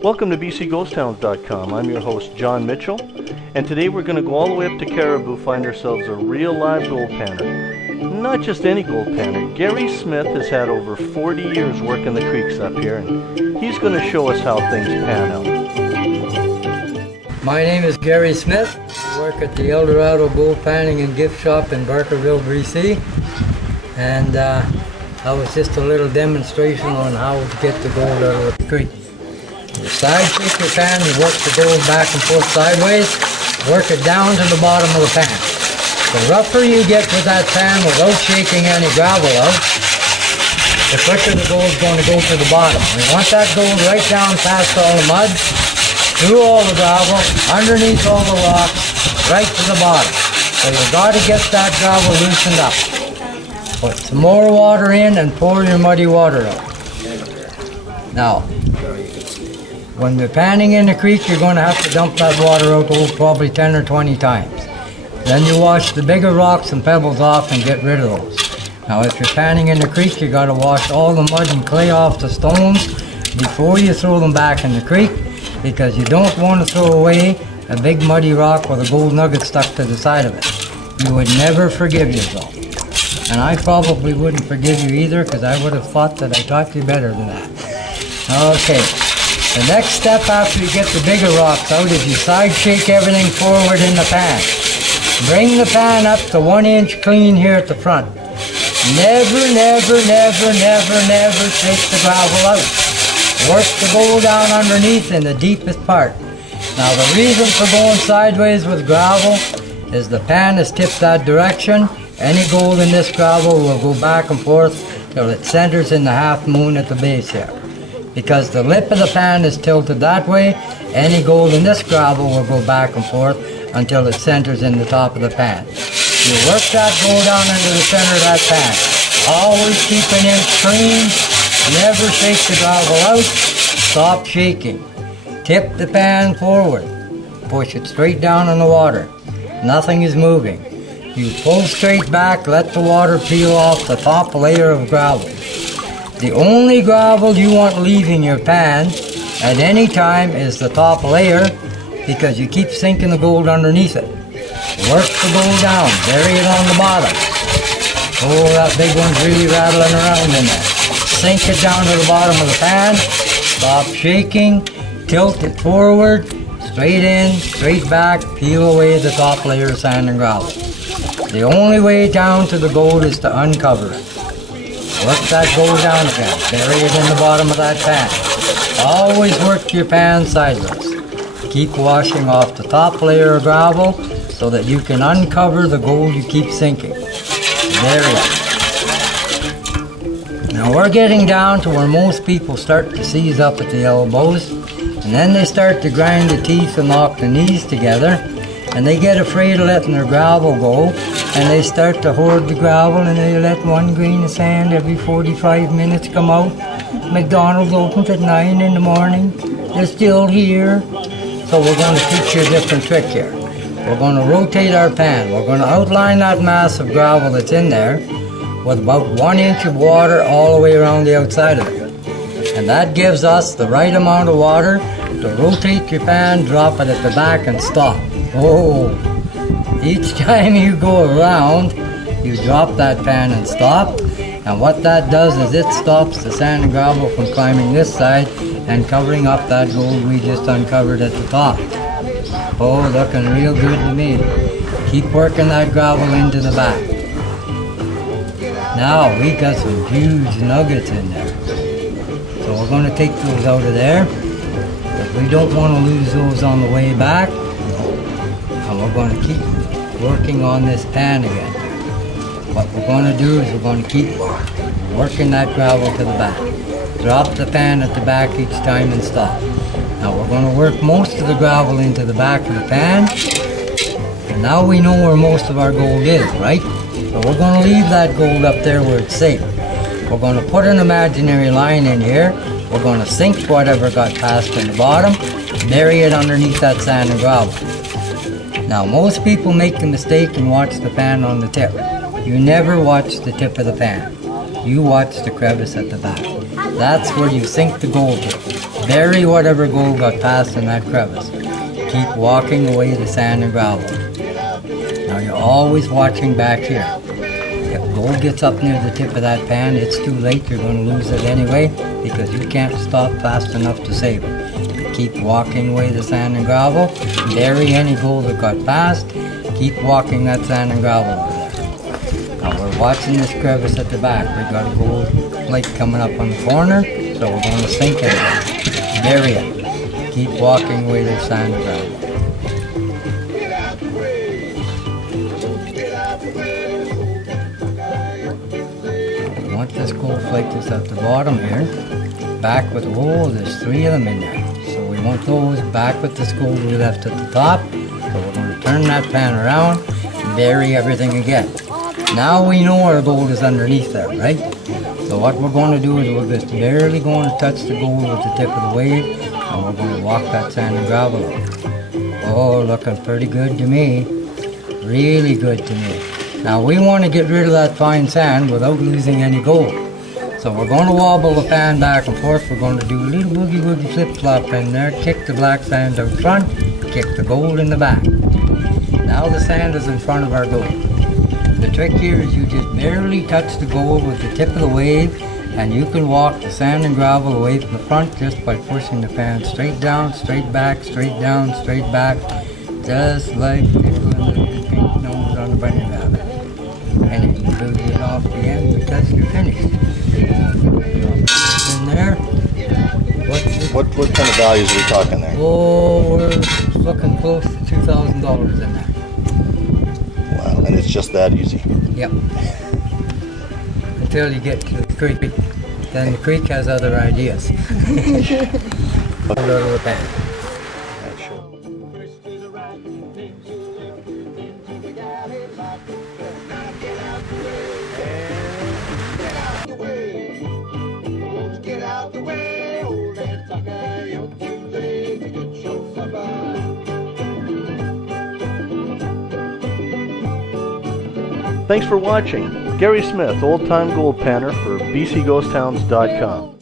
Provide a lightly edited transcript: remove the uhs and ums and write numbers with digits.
Welcome to BCGhostTowns.com. I'm your host, John Mitchell, and today we're going to go all the way up to Cariboo, find ourselves a real live gold panner. Not just any gold panner. Gary Smith has had over 40 years working the creeks up here, and he's going to show us how things pan out. My name is Gary Smith. I work at the Eldorado Gold Panning and Gift Shop in Barkerville, BC, and that was just a little demonstration on how to get the gold out of the creek. You side shake your pan, you work the gold back and forth sideways, work it down to the bottom of the pan. The rougher you get with that pan without shaking any gravel out, the quicker the gold's going to go to the bottom. We want that gold right down past all the mud, through all the gravel, underneath all the rocks, right to the bottom. So you've got to get that gravel loosened up. Put some more water in and pour your muddy water out. Now, when you're panning in the creek, you're going to have to dump that water out probably 10 or 20 times. Then you wash the bigger rocks and pebbles off and get rid of those. Now, if you're panning in the creek, you got to wash all the mud and clay off the stones before you throw them back in the creek, because you don't want to throw away a big muddy rock with a gold nugget stuck to the side of it. You would never forgive yourself. And I probably wouldn't forgive you either, because I would have thought that I taught you better than that. Okay. The next step after you get the bigger rocks out is you side shake everything forward in the pan. Bring the pan up to 1 inch clean here at the front. Never, never, never, never, never shake the gravel out. Work the gold down underneath in the deepest part. Now the reason for going sideways with gravel is the pan is tipped that direction. Any gold in this gravel will go back and forth till it centers in the half moon at the base here. Because the lip of the pan is tilted that way, any gold in this gravel will go back and forth until it centers in the top of the pan. You work that gold down into the center of that pan. Always keep an inch clean. Never shake the gravel out. Stop shaking. Tip the pan forward. Push it straight down in the water. Nothing is moving. You pull straight back, let the water peel off the top layer of gravel. The only gravel you want leaving your pan at any time is the top layer, because you keep sinking the gold underneath it. Work the gold down, bury it on the bottom. Oh, that big one's really rattling around in there. Sink it down to the bottom of the pan, stop shaking, tilt it forward, straight in, straight back, peel away the top layer of sand and gravel. The only way down to the gold is to uncover it. Work that gold down again, bury it in the bottom of that pan. Always work your pan sideways. Keep washing off the top layer of gravel so that you can uncover the gold you keep sinking. There you go. Now we're getting down to where most people start to seize up at the elbows, and then they start to grind the teeth and knock the knees together, and they get afraid of letting their gravel go, and they start to hoard the gravel, and they let 1 grain of sand every 45 minutes come out. McDonald's opens at 9 in the morning. They're still here. So we're going to teach you a different trick here. We're going to rotate our pan. We're going to outline that mass of gravel that's in there with about 1 inch of water all the way around the outside of it. And that gives us the right amount of water to rotate your pan, drop it at the back, and stop. Oh, each time you go around, you drop that pan and stop. And what that does is it stops the sand and gravel from climbing this side and covering up that gold we just uncovered at the top. Oh, looking real good to me. Keep working that gravel into the back. Now, we got some huge nuggets in there. So we're going to take those out of there. But we don't want to lose those on the way back. And we're going to keep working on this pan again. What we're going to do is we're going to keep working that gravel to the back. Drop the pan at the back each time and stop. Now we're going to work most of the gravel into the back of the pan. And now we know where most of our gold is, right? So we're going to leave that gold up there where it's safe. We're going to put an imaginary line in here. We're going to sink whatever got passed in the bottom, bury it underneath that sand and gravel. Now most people make the mistake and watch the pan on the tip. You never watch the tip of the pan. You watch the crevice at the back. That's where you sink the gold to. bury whatever gold got past in that crevice. Keep walking away the sand and gravel. Now you're always watching back here. If gold gets up near the tip of that pan, it's too late. You're going to lose it anyway because you can't stop fast enough to save it. Keep walking away the sand and gravel. Bury any gold that got past. Keep walking that sand and gravel over there. Now we're watching this crevice at the back. We've got a gold light coming up on the corner, so we're going to sink it. Bury it. Keep walking away the sand and gravel. We want this gold flake that's at the bottom here. Back with, oh, there's 3 of them in there. So we want those back with this gold we left at the top. So we're going to turn that pan around and bury everything again. Now we know our gold is underneath there, right? So what we're going to do is we're just barely going to touch the gold with the tip of the wave, and we're going to walk that sand and gravel over. Oh, looking pretty good to me. Really good to me. Now we want to get rid of that fine sand without losing any gold. So we're going to wobble the pan back and forth. We're going to do a little boogie woogie flip flop in there, kick the black sand out front, kick the gold in the back. Now the sand is in front of our gold. The trick here is you just barely touch the gold with the tip of the wave, and you can walk the sand and gravel away from the front just by pushing the pan straight down, straight back, straight down, straight back, just like tickling the pink nose on the bunny rabbit. And if you do it off the end because you're finished. In there. What kind of values are we talking there? Oh, we're looking close to $2,000 in there. Wow, and it's just that easy. Yep. Until you get to the creek. Then the creek has other ideas. Out of the pan. Thanks for watching. Gary Smith, old-time gold panner for BCGhosttowns.com.